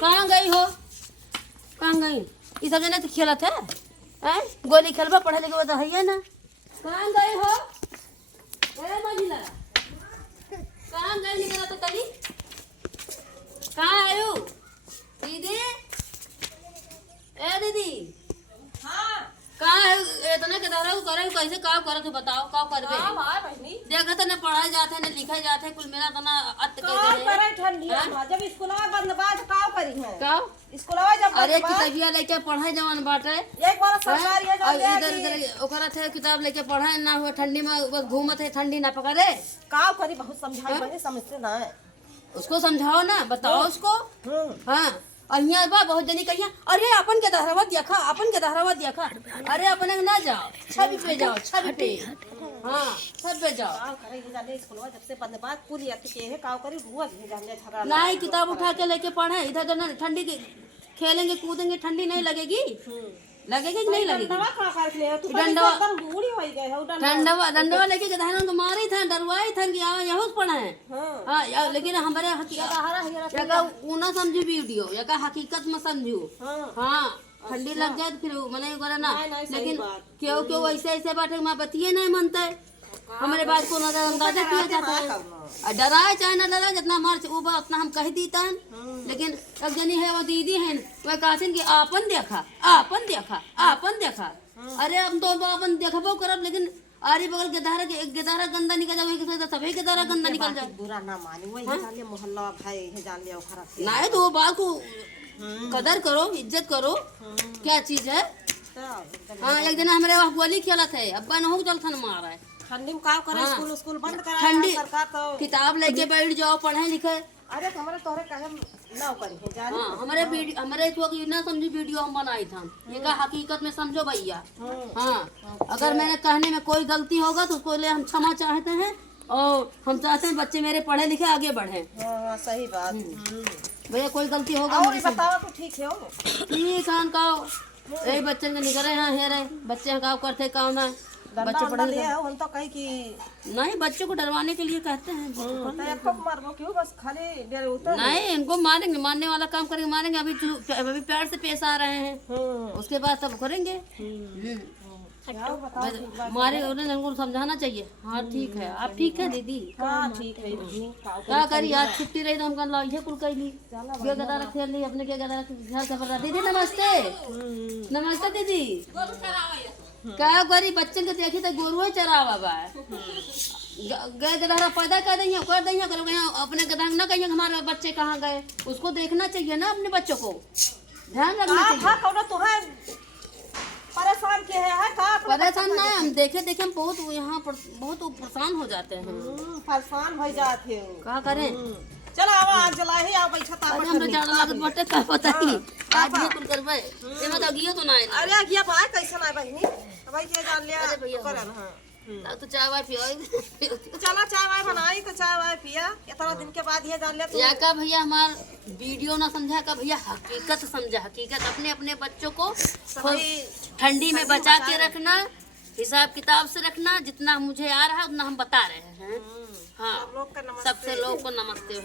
कहाँ गई हो? कहाँ गई? ये सब जने तो खेलत है हैं? गोली खेलबा पढ़े लिखे तो है ना। कहाँ गई हो? ए महिला कहाँ गई? निकला तो तनी। कहाँ आयु दीदी? ए दीदी कहाँ है? इतना के दौरा करे कैसे काम करे तो बताओ का करबे? देखा तो न पढ़ाई जाते न लिखाई जाते कुल मेरा तना अत के दे करे ठंडी जब स्कूलवा बंद बा तो का करी है का स्कूलवा जब अरे किताबिया लेके पढ़ाई जवान बाटे एक बार सरकारी है और इधर इधर ओकरा थे किताब लेके पढ़ाई ना हो ठंडी में बस घूमत है ठंडी ना पकड़े का करी बहुत समझाई बने समझते ना उसको समझाओ ना बताओ उसको। हाँ और यहाँ बा बहुत जनी कहिया अरे अपन के दहरावा देखा अपन के दहरावा देखा अरे अपने ना जाओ छवि पे जाओ छवि पे। हाँ सब पे जाओ का करे ये जाने स्कूलवा जब से बंद बा कुल याती के है का करी रोज ये जाने झगड़ा नहीं किताब उठा के लेके पढ़े इधर उधर ना ठंडी की खेलेंगे कूदेंगे ठंडी नहीं लगेगी? लगेगी कि नहीं लगेगी? डंडवा का कर ले तू डंडवा एकदम बूढ़ी हो गई है डंडवा डंडवा लेके के दहरान तो मारे था डरवाई था कि यहाँ यहूं पढ़े हैं। हाँ लेकिन हमारे हकीकत ऊ ना समझी वीडियो या का हकीकत में समझू। हाँ ठंडी लग जाए तो फिर मने करे ना लेकिन क्यों क्यों ऐसे ऐसे बाटे मैं बतिए नहीं मनते हमारे बात को नजरअंदाज किया जाता है। डराए चाहे ना डराए जितना मार वो बात उतना हम कह दीता लेकिन एक जनी है वो दीदी है वह कहते कि आपन देखा आपन देखा आपन देखा। अरे हम तो अपन देखबो करब लेकिन आरी बगल के दारा गंदा निकल जाए सभी के दारा गंदा निकल जाए बुरा ना मानी वही जान ले मोहल्ला भाई है जान ले खराब नहीं तो वो बात को कदर करो इज्जत करो क्या चीज है। हाँ एक दिन हमारे वहाँ गोली खेला थे अब्बा न हो चल थन मारा है ठंडी में का करे स्कूल स्कूल बंद करा ठंडी सरकार तो किताब लेके बैठ जाओ पढ़े लिखे। अरे हमारे तोहरे कहे ना करी है जान हाँ हमारे तो ना समझी वीडियो हम बनाई था ये का हकीकत में समझो भैया। हाँ अगर मैंने कहने में कोई गलती होगा तो उसको लिए हम क्षमा चाहते हैं और हम चाहते हैं बच्चे मेरे पढ़े लिखे आगे बढ़े। सही बात भैया कोई गलती होगा और बताओ तो ठीक है ठीक है का यही बच्चे के निकले हैं हेरे बच्चे का करते काम है बच्चे पढ़े लिया है तो कहीं की नहीं बच्चों को डरवाने के लिए कहते हैं तो मारबो क्यों बस खाली डेर उतर नहीं इनको मारेंगे मारने वाला काम करके मारेंगे अभी प्यार से पेश आ रहे हैं उसके बाद सब करेंगे। मारे उनको समझाना चाहिए। हाँ ठीक है आप ठीक है दीदी ठीक है क्या करी आज छुट्टी रही तो हम कल ये कुल कैली गदा रख ली अपने के गदा घर से दीदी नमस्ते नमस्ते दीदी क्या करी बच्चन के देखी तो गोरुए चरावा बा गए गधा पैदा कर देंगे करो अपने गधा ना कहिए हमारे बच्चे कहाँ गए उसको देखना चाहिए ना अपने बच्चों को ध्यान रखना चाहिए। परेशान के है का परेशान ना हम देखे हम बहुत यहाँ पर बहुत परेशान हो जाते हैं परेशान हो जाते हो क्या करें। चलो आवाज जला ही आ बैठा ता हमरा ज्यादा लागत बटे का पता ही आज ये कुल करबे एमे तो गियो तो ना है। अरे गिया भाई कैसे ना बहनी भाई के जान लिया करन हां तो चाय वाय पियो तो चला चाय वाय बनाई तो चाय वाय पिया इतना दिन के बाद ये जान लिया या का भैया हमार वीडियो ना समझा का भैया हकीकत समझा हकीकत अपने अपने बच्चों को ठंडी में बचा के रखना हिसाब किताब से रखना जितना मुझे आ रहा है उतना हम बता रहे हैं। हाँ सबसे लोग को नमस्ते।